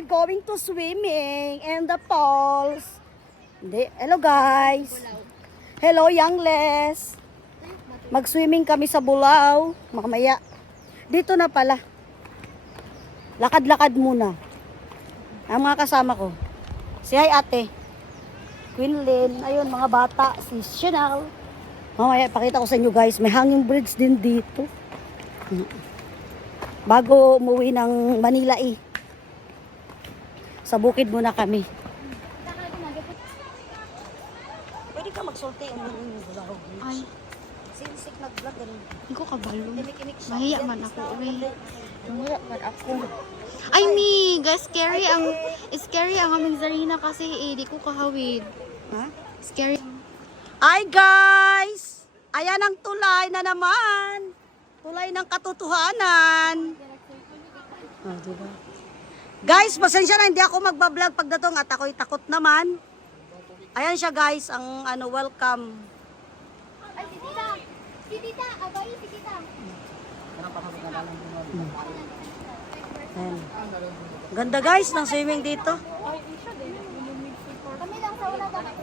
we're going to swimming in the falls. Hindi. Hello guys. Hello youngless. Mag-swimming kami sa Bulao. Mamaya. Dito na pala. Lakad-lakad muna. Ang mga kasama ko. Si hi ate. Quinlyn. Ayun mga bata. Si Chanel. Mamaya pakita ko sa inyo guys. May hanging bridge din dito. Bago umuwi ng Manila sa bukid muna kami. Pwede ka magsulti ang Bulao Beach. Ay, Sinsik nag-vlog rin. hindi ko kabalo. Imik-imik siya. Mahiya man ako. Mahiya man ako. Ay, scary ang aming Zarina kasi di ko kahawid. Ha? Scary. Hi guys! Ayan ang tulay na naman. Tulay ng katotohanan. Oh, diba? Guys, pasensya na hindi ako magbablog pagdatong at ako'y takot naman. Ayan siya guys, ang welcome. Ay, si Tita! Si Tita! Abay, si Tita! Ayan. Ganda guys ng swimming dito. Kami lang sa una ba? 5,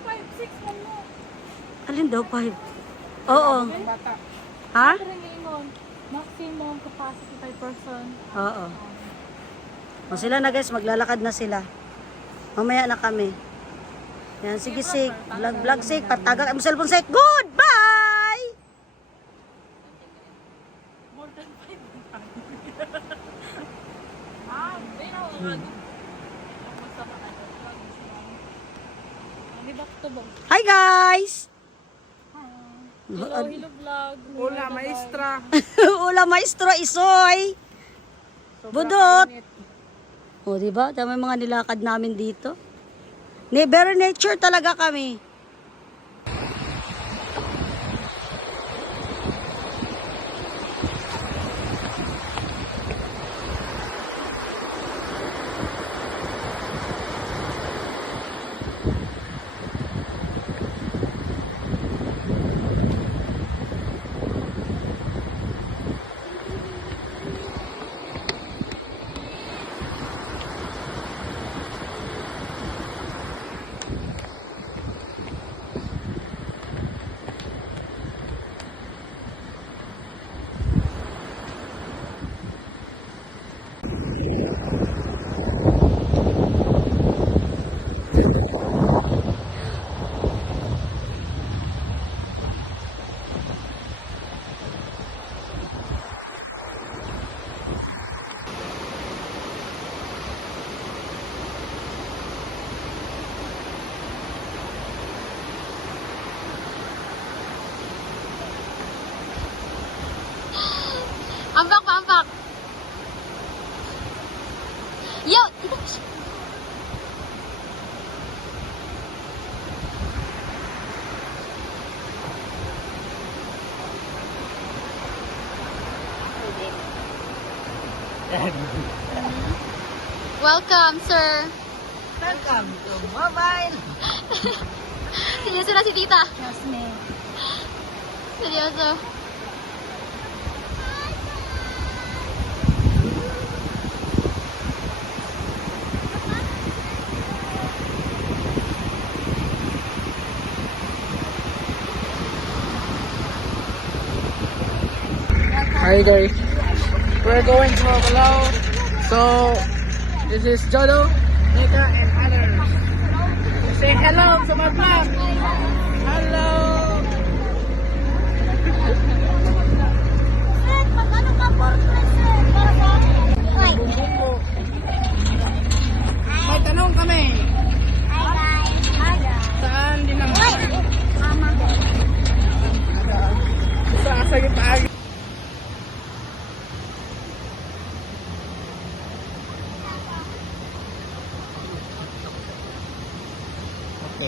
6 lang mo. Alin daw 5? Oo. Ha? Maximum capacity 5%. Oo. O sila na guys, maglalakad na sila. Mamaya na kami. Yan, sige sig. Vlog sig. Patagal ang cellphone sig. Goodbye! Hi guys! Hello vlog. Hola, maestra. Ula maestro isoy. Budot. O, diba? Tama yung mga nilakad namin dito. Very nature talaga kami. Ambak pa, ambak. Yo! Welcome, sir. Welcome to mobile. Seryoso na si tita. Trust me. Seryoso. Hi guys, we're going to Bulao. So this is Jodo, Nika, and others. Say hello to my vlog. Hello. May tanong kami. Saan din ang Saan sa gitna?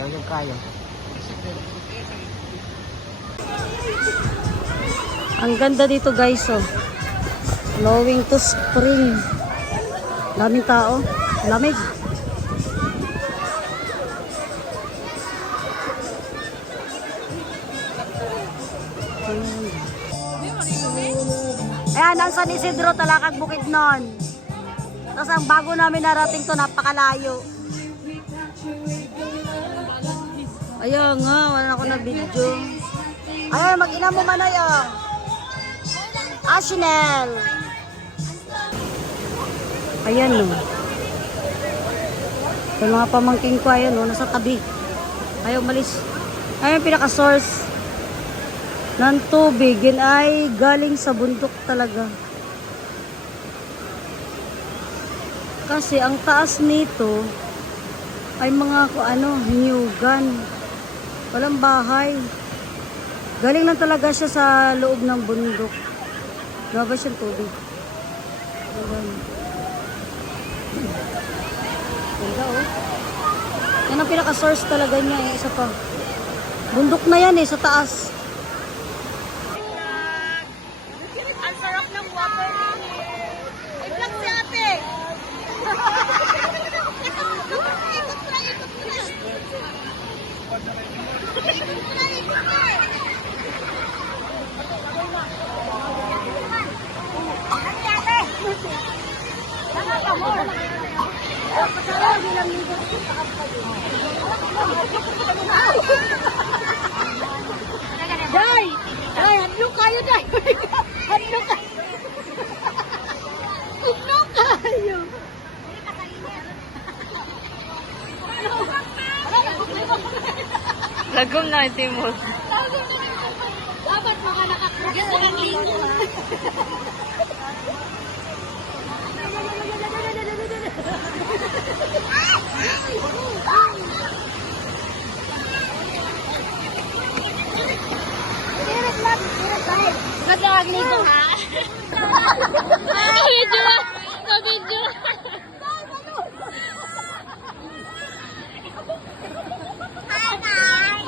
Yung kayo. Ang ganda dito guys oh. Flowing to spring. Daming tao. Lamig. Ayan, ang San Isidro, Talakag, Bukidnon. Tapos ang bago namin narating to, napakalayo. Ayan nga, wala na ako na video. Ayan, mag-ina mo manay ah. Chanel. Ayan no. Yung mga pamangking ko, ayan no, nasa tabi. Ayaw malis. Ayan pinaka-source ng tubig. Yun ay galing sa bundok talaga. Kasi ang taas nito ay mga hinyugan. Walang bahay. Galing lang talaga siya sa loob ng bundok. Gaba siyang tubig. Ayan. Ganda oh. Yan ang pinaka-source talaga niya eh. Isa pa. Bundok na yan eh, sa taas. Ang sarap ng water. Ay, vlog si ate. Day! Day, hadlok kayo, Day! Hadlok kayo! Hadlok kayo! Lagom na ito mo. Dapat mga nakakagyan sa lingo, ha? Ba't nakagligo ha? Video! Video! Hi guys!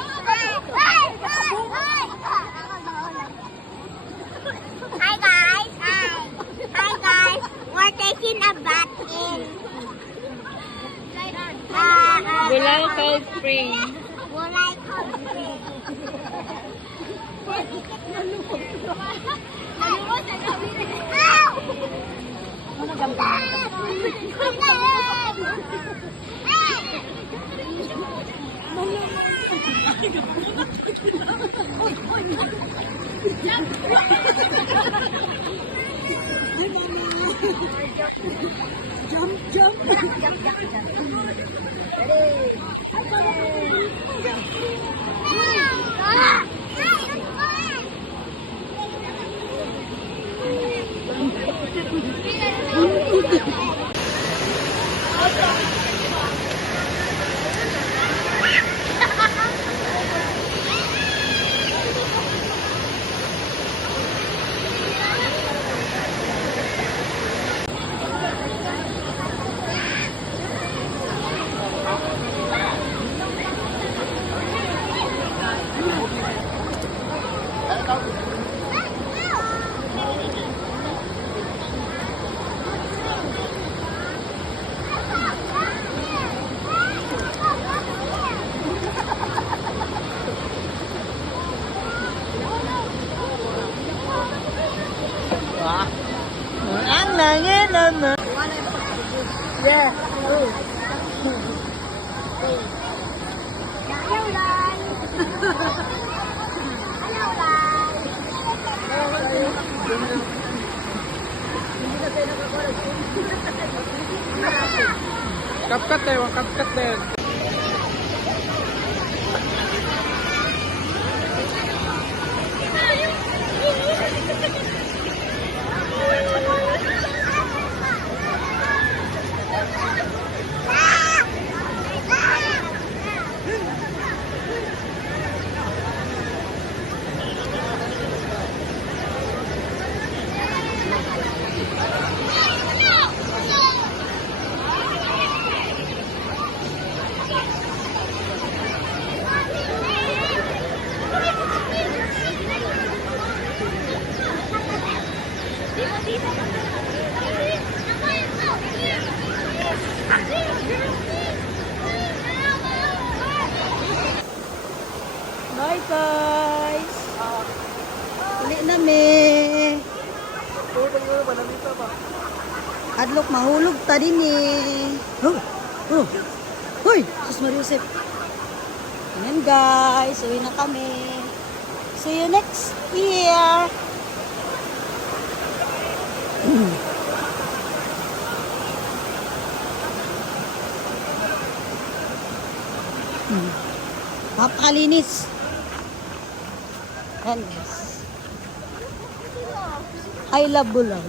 Hi guys! Hi guys! We're taking a bath in Bulao Cold Spring. Bulay Cold Spring. Ang langit naman. Yeah. Hello, Lan. Hello, Lan. Kapkat eh, kapkat din. Adlok mahulog ta din eh. Oh, oh. Hoy, sus Mariusip. Ayan guys, uwi na kami. See you next year. Napakalinis. Ayan guys. I love Bulang.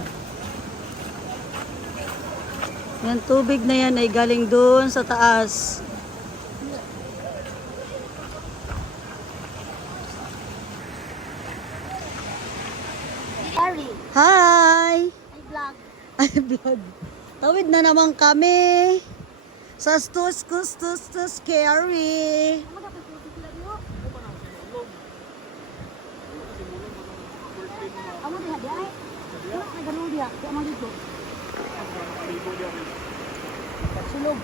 Yan tubig na yan ay galing doon sa taas. Sorry. Hi! I vlog. Ay, vlog. Tawid na naman kami. Sa Stus Scary. Amo diha diha ay. Nagano diha, di amo dito. Sulog.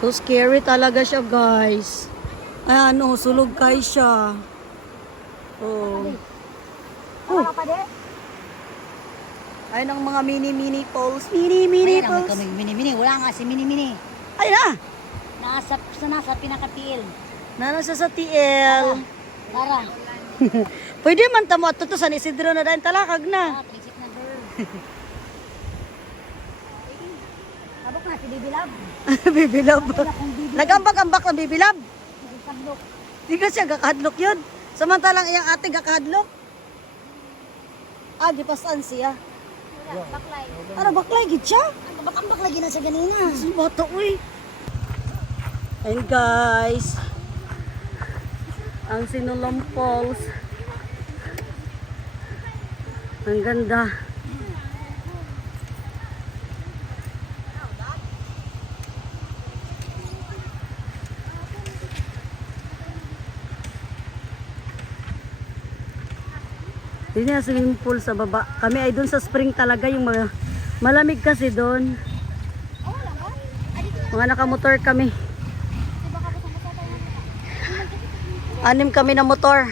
Too scary talaga siya, guys. Ay, ano, sulog kayo siya. Oh. Wala pa de. Ay, ng mga mini falls. Mini falls. Mini-mini, wala nga si mini-mini. Ay, na! Nasa pinaka-tiil. Nana siya sa TL. Para. Pwede man tamo at to sa Isidro na dahil talakag na. Trisit na girl. Abok na si Baby Love. Bibilab. Nagambak-ambak ng bibilab. Nagkadlok. Di ka siya gakahadlok yun. Samantalang iyang ate gakahadlok. Ah, gipasan siya. Wala, baklay. Ano, baklay gid siya? Ang bakambak lagi na sa ganina. Si bata, uy. And guys, ang Sinulam Falls. Ang ganda. Yun yung swimming pool sa baba. Kami ay doon sa spring talaga, yung malamig kasi doon. Mga nakamotor kami. 6 kami na motor.